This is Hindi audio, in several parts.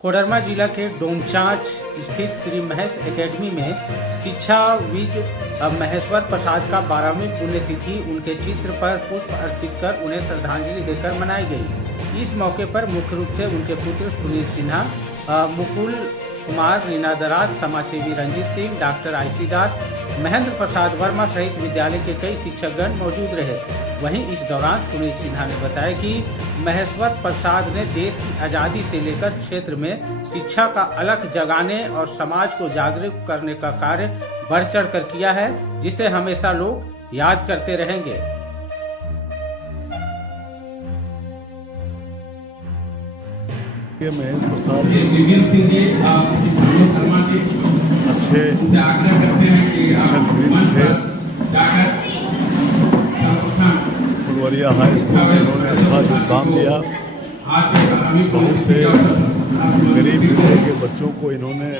कोडरमा जिला के डोमचांच स्थित श्री महेश एकेडमी में शिक्षाविद महेश्वर प्रसाद का 12वीं पुण्यतिथि उनके चित्र पर पुष्प अर्पित कर उन्हें श्रद्धांजलि देकर मनाई गई। इस मौके पर मुख्य रूप से उनके पुत्र सुनील सिन्हा, मुकुल कुमार, रीना दराज, समाजसेवी रंजीत सिंह, डॉक्टर आईसी दास, महेंद्र प्रसाद वर्मा सहित विद्यालय के कई शिक्षकगण मौजूद रहे। वहीं इस दौरान सुनील सिन्हा ने बताया कि महेश्वर प्रसाद ने देश की आज़ादी से लेकर क्षेत्र में शिक्षा का अलख जगाने और समाज को जागरूक करने का कार्य बढ़ चढ़ कर किया है, जिसे हमेशा लोग याद करते रहेंगे। महेश प्रसाद अच्छे शिक्षक थे। फुलवरिया हाई स्कूल में इन्होंने अच्छा योगदान दिया। बहुत से गरीब मिलने के बच्चों को इन्होंने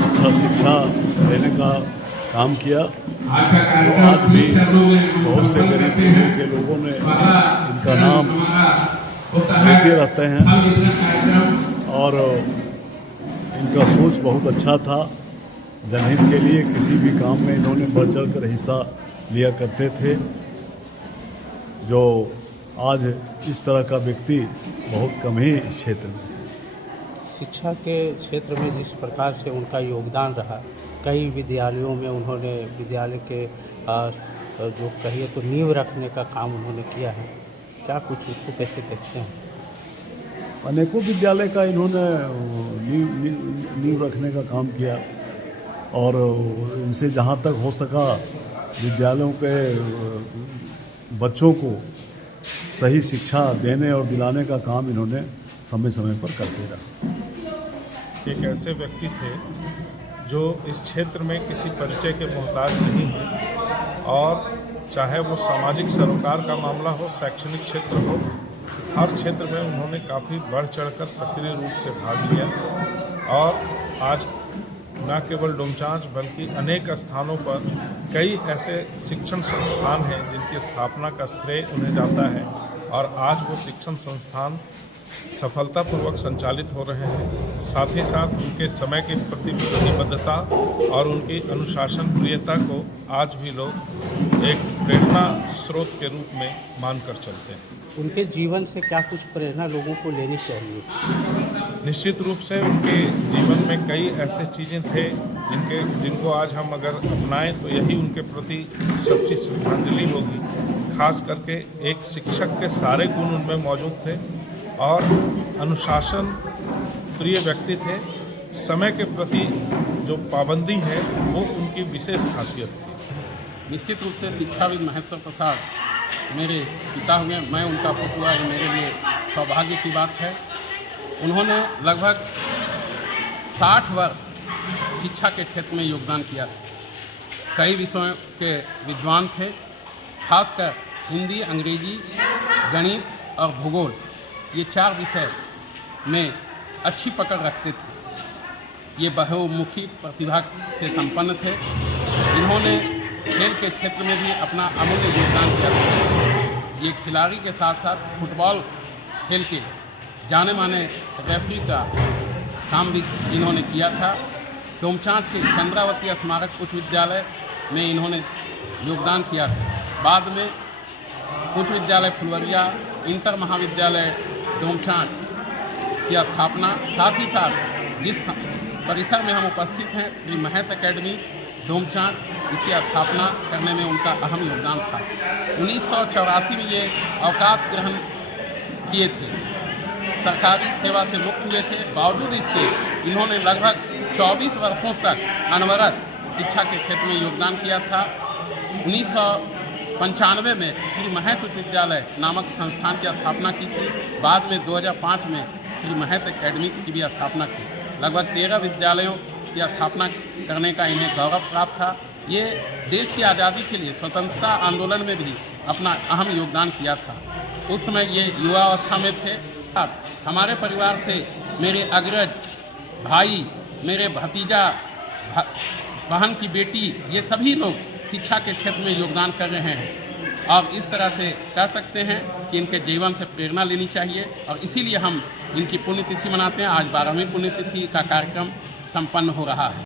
अच्छा शिक्षा देने का काम किया। तो आज भी बहुत से गरीब मिलने के लोगों ने इनका नाम लेते रहते हैं और इनका सोच बहुत अच्छा था। जनहित के लिए किसी भी काम में इन्होंने बढ़ चढ़ कर हिस्सा लिया करते थे, जो आज इस तरह का व्यक्ति बहुत कम ही क्षेत्र में। शिक्षा के क्षेत्र में जिस प्रकार से उनका योगदान रहा, कई विद्यालयों में उन्होंने विद्यालय के जो कहिए तो नींव रखने का काम उन्होंने किया है। क्या कुछ उसको कैसे देखते हैं? अनेकों विद्यालय का इन्होंने नींव रखने का काम किया और इनसे जहाँ तक हो सका विद्यालयों के बच्चों को सही शिक्षा देने और दिलाने का काम इन्होंने समय समय पर करते रहा। एक ऐसे व्यक्ति थे जो इस क्षेत्र में किसी परिचय के मोहताज नहीं हैं और चाहे वो सामाजिक सरोकार का मामला हो, शैक्षणिक क्षेत्र हो, हर क्षेत्र में उन्होंने काफ़ी बढ़ चढ़कर सक्रिय रूप से भाग लिया और आज न केवल डोमचांच बल्कि अनेक स्थानों पर कई ऐसे शिक्षण संस्थान हैं जिनकी स्थापना का श्रेय उन्हें जाता है और आज वो शिक्षण संस्थान सफलतापूर्वक संचालित हो रहे हैं। साथ ही साथ उनके समय के प्रति प्रतिबद्धता और उनकी अनुशासन प्रियता को आज भी लोग एक प्रेरणा स्रोत के रूप में मानकर चलते हैं। उनके जीवन से क्या कुछ प्रेरणा लोगों को लेनी चाहिए? निश्चित रूप से उनके जीवन में कई ऐसे चीज़ें थे जिनको आज हम अगर अपनाएं तो यही उनके प्रति सच्ची श्रद्धांजलि होगी। खास करके एक शिक्षक के सारे गुण उनमें मौजूद थे और अनुशासन प्रिय व्यक्ति थे। समय के प्रति जो पाबंदी है वो उनकी विशेष खासियत थी। निश्चित रूप से शिक्षाविद महेश्वर प्रसाद मेरे पिता हुए, मैं उनका पुत्र हुआ, ये मेरे लिए सौभाग्य की बात है। उन्होंने लगभग 60 वर्ष शिक्षा के क्षेत्र में योगदान किया। कई विषयों के विद्वान थे, खासकर हिंदी, अंग्रेजी, गणित और भूगोल, ये 4 विषय में अच्छी पकड़ रखते थे। ये बहुमुखी प्रतिभा से संपन्न थे। इन्होंने खेल के क्षेत्र में भी अपना अमूल्य योगदान किया था। ये खिलाड़ी के साथ साथ फुटबॉल खेल के जाने माने रेफरी का काम भी इन्होंने किया था। डोमचांच के चंद्रावती स्मारक उच्च विद्यालय में इन्होंने योगदान किया था। बाद में उच्च विद्यालय फुलवरिया, इंटर महाविद्यालय डोमचांच की स्थापना, साथ ही साथ जिस परिसर में हम उपस्थित हैं श्री महेश एकेडमी डोमचांच, इसकी स्थापना करने में उनका अहम योगदान था। 1984 में ये अवकाश ग्रहण किए थे, सरकारी सेवा से मुक्त हुए थे। बावजूद इसके इन्होंने लगभग 24 वर्षों तक अनवरत शिक्षा के क्षेत्र में योगदान किया था। 1995 में श्री महेश उच्च विद्यालय नामक संस्थान की स्थापना की थी। बाद में 2005 में श्री महेश एकेडमी की भी स्थापना की। लगभग 13 विद्यालयों की स्थापना करने का इन्हें गौरव प्राप्त था। ये देश की आज़ादी के लिए स्वतंत्रता आंदोलन में भी अपना अहम योगदान किया था। उस समय ये युवा अवस्था में थे। हमारे परिवार से मेरे अग्रज भाई, मेरे भतीजा, बहन की बेटी, ये सभी लोग शिक्षा के क्षेत्र में योगदान कर रहे हैं। और इस तरह से कह सकते हैं कि इनके जीवन से प्रेरणा लेनी चाहिए और इसीलिए हम इनकी पुण्यतिथि मनाते हैं। आज 12वीं पुण्यतिथि का कार्यक्रम संपन्न हो रहा है।